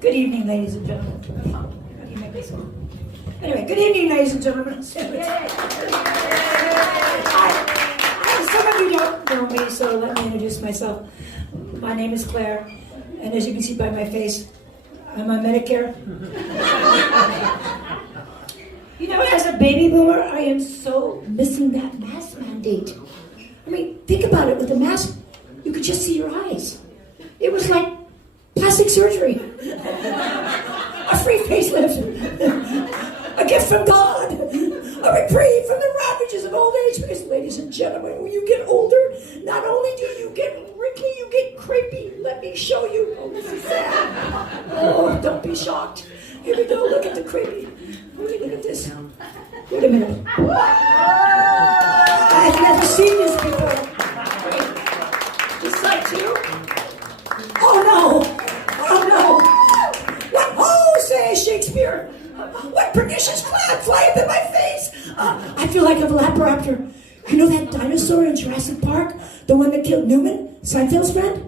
Good evening, ladies and gentlemen. How do you make this one? Anyway, good evening, ladies and gentlemen. Some of you don't know me, so let me introduce myself. My name is Claire, and as you can see by my face, I'm on Medicare. You know, as a baby boomer, I am so missing that mask mandate. I mean, think about it. With the mask, you could just see your eyes. It was like plastic surgery. A free facelift. A gift from God. A reprieve from the ravages of old age. Because, ladies and gentlemen, when you get older, not only do you get wrinkly, you get crepey. Let me show you. Oh, this is sad. Oh, don't be shocked. Here we go. Look at the crepey. Look at this. Wait a minute. I've never seen this before. This side too? Oh no! Oh no! What ho, says Shakespeare? What pernicious cloud fly up in my face? I feel like a velociraptor. You know that dinosaur in Jurassic Park? The one that killed Newman, Seinfeld's friend?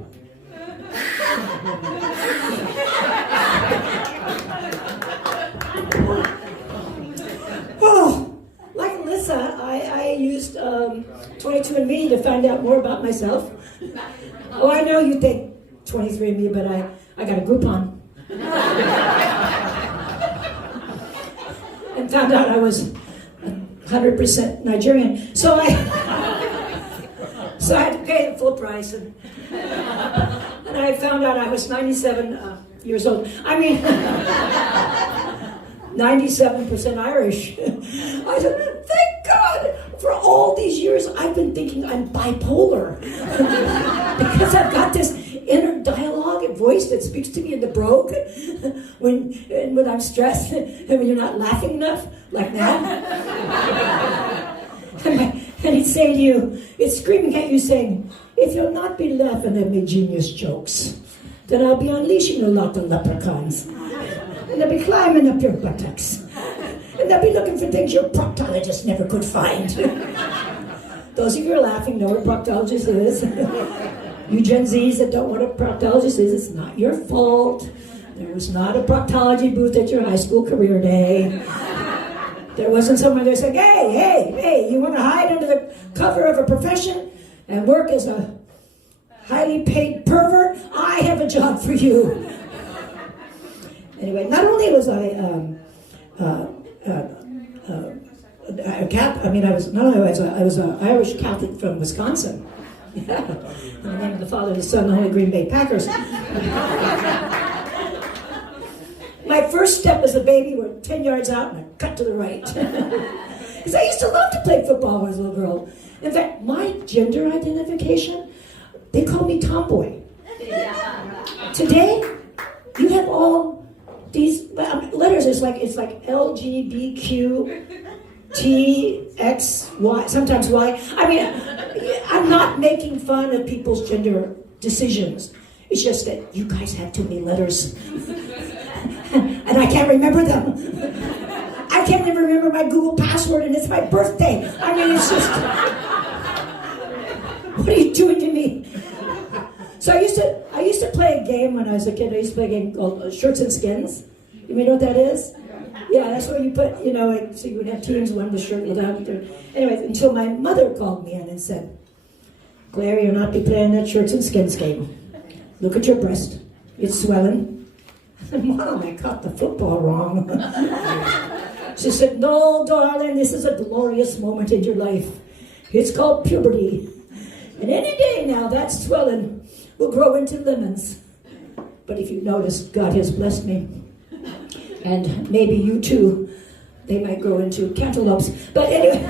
Oh, like Alyssa, I used 22andMe to find out more about myself. Oh, I know you think 23andMe, but I got a Groupon. And found out I was 100% Nigerian. So I had to pay the full price. And I found out I was 97 years old. I mean, 97% Irish. I said, thank God! For all these years, I've been thinking I'm bipolar. Because I've got this inner dialogue and voice that speaks to me in the brogue when I'm stressed and when you're not laughing enough, like now. And he'd say to you, it's screaming at you saying, if you'll not be laughing at me genius jokes, then I'll be unleashing a lot of leprechauns. And they'll be climbing up your buttocks. And they'll be looking for things your proctologist never could find. Those of you who are laughing know what a proctologist is. You Gen Zs that don't know what a proctologist is, it's not your fault. There was not a proctology booth at your high school career day. There wasn't someone there saying, hey, you want to hide under the cover of a profession and work as a highly paid pervert? I have a job for you. Anyway, not only was I I was an Irish Catholic from Wisconsin. Yeah. In the name of the Father, the Son, and the Holy Green Bay Packers. My first step as a baby was 10 yards out and I cut to the right. Because I used to love to play football when I was a little girl. In fact, my gender identification, they call me tomboy. Today, you have all these letters. It's like LGBTQ, T, X, Y, sometimes Y. I mean, I'm not making fun of people's gender decisions. It's just that you guys have too many letters. And I can't remember them. I can't even remember my Google password and it's my birthday. I mean, it's just, what are you doing to me? So I used to play a game when I was a kid. I used to play a game called Shirts and Skins. You know what that is? Yeah, that's where you put, so you would have teams, one with shirt without. Anyway, until my mother called me in and said, Claire, you'll not be playing that Shirts and Skins game. Look at your breast. It's swelling. I said, Mom, I caught the football wrong. She said, no, darling, this is a glorious moment in your life. It's called puberty. And any day now, that swelling will grow into lemons. But if you notice, God has blessed me. And maybe you too. They might grow into cantaloupes. But anyway.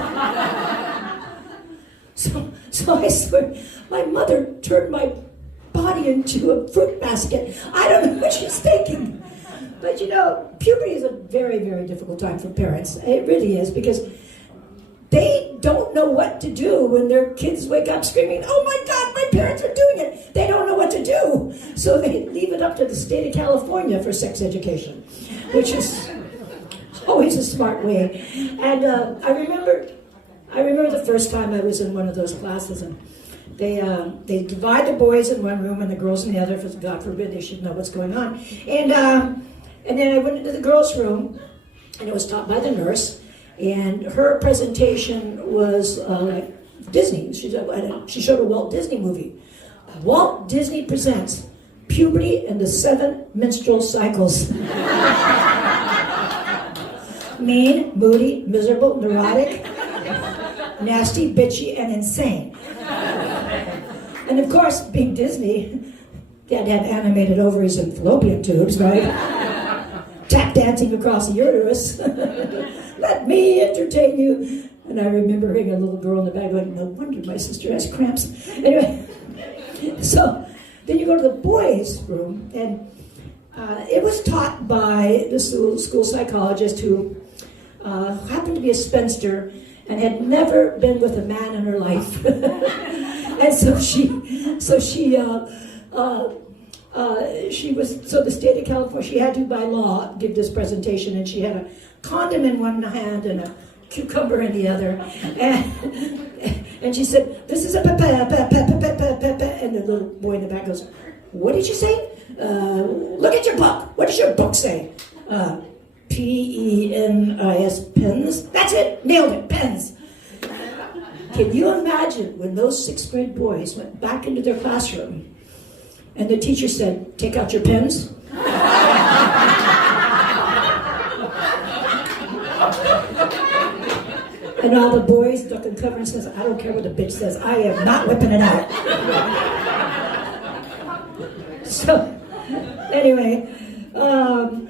So I swear, my mother turned my body into a fruit basket. I don't know what she's thinking. But puberty is a very, very difficult time for parents. It really is, because they don't know what to do when their kids wake up screaming, oh my God, my parents are doing it. They don't know what to do. So they leave it up to the state of California for sex education, which is always a smart way. And I remember the first time I was in one of those classes, and they divide the boys in one room and the girls in the other, because God forbid they should know what's going on. And then I went into the girls' room, and it was taught by the nurse, and her presentation was like Disney. She showed a Walt Disney movie. Walt Disney presents Puberty and the 7 Menstrual Cycles. Mean, moody, miserable, neurotic, nasty, bitchy, and insane. And of course, being Disney, they had to have animated ovaries and fallopian tubes, right? Tap dancing across the uterus. Let me entertain you. And I remember hearing a little girl in the back going, no wonder my sister has cramps. Anyway, so then you go to the boys' room, and it was taught by the school psychologist who happened to be a spinster and had never been with a man in her life. And so the state of California, she had to by law give this presentation, and she had a condom in one hand and a cucumber in the other, and she said, "This is a pepe," and the little boy in the back goes, "What did you say? Look at your book. What does your book say?" P-E-N-I-S, pens. That's it. Nailed it. Pens. Can you imagine when those 6th grade boys went back into their classroom and the teacher said, "Take out your pens"? And all the boys duck and cover and says, "I don't care what the bitch says. I am not whipping it out." So, anyway,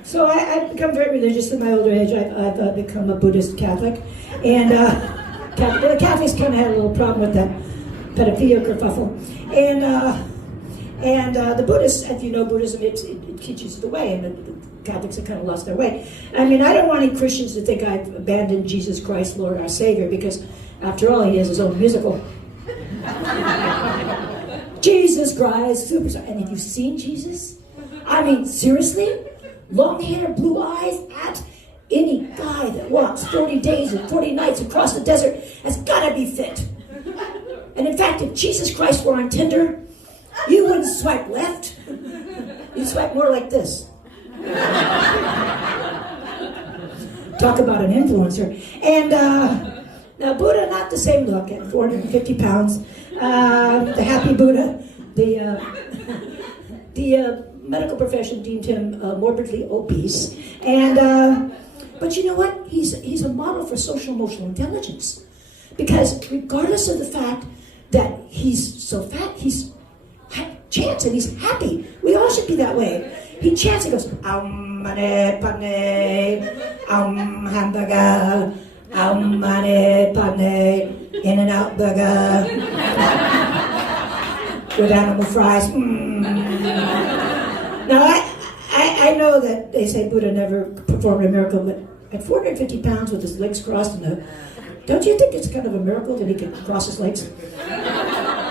so I've become very religious in my older age. I've become a Buddhist Catholic. And the Catholics kind of had a little problem with that pedophilia kerfuffle. And the Buddhists, if you know Buddhism, it teaches the way, and the Catholics have kind of lost their way. I mean, I don't want any Christians to think I've abandoned Jesus Christ, Lord, our Savior, because after all, he has his own musical. Jesus Christ, superstar. And have you seen Jesus? I mean, seriously? Long hair, blue eyes, at any guy that walks 40 days and 40 nights across the desert has got to be fit. And in fact, if Jesus Christ were on Tinder, you wouldn't swipe left. You'd swipe more like this. Talk about an influencer. And now Buddha, not the same look at 450 pounds. The happy Buddha, the medical profession deemed him morbidly obese. And but you know what? He's a model for social emotional intelligence, because regardless of the fact that he's so fat, he's chants and he's happy. We all should be that way. He chants and goes, mane pane, hamburger, mane pane, in and out burger, with animal fries. Now I know that they say Buddha never performed a miracle, but at 450 pounds with his legs crossed, don't you think it's kind of a miracle that he can cross his legs?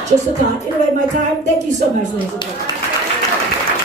Just a thought. Anyway, my time. Thank you so much, ladies and gentlemen.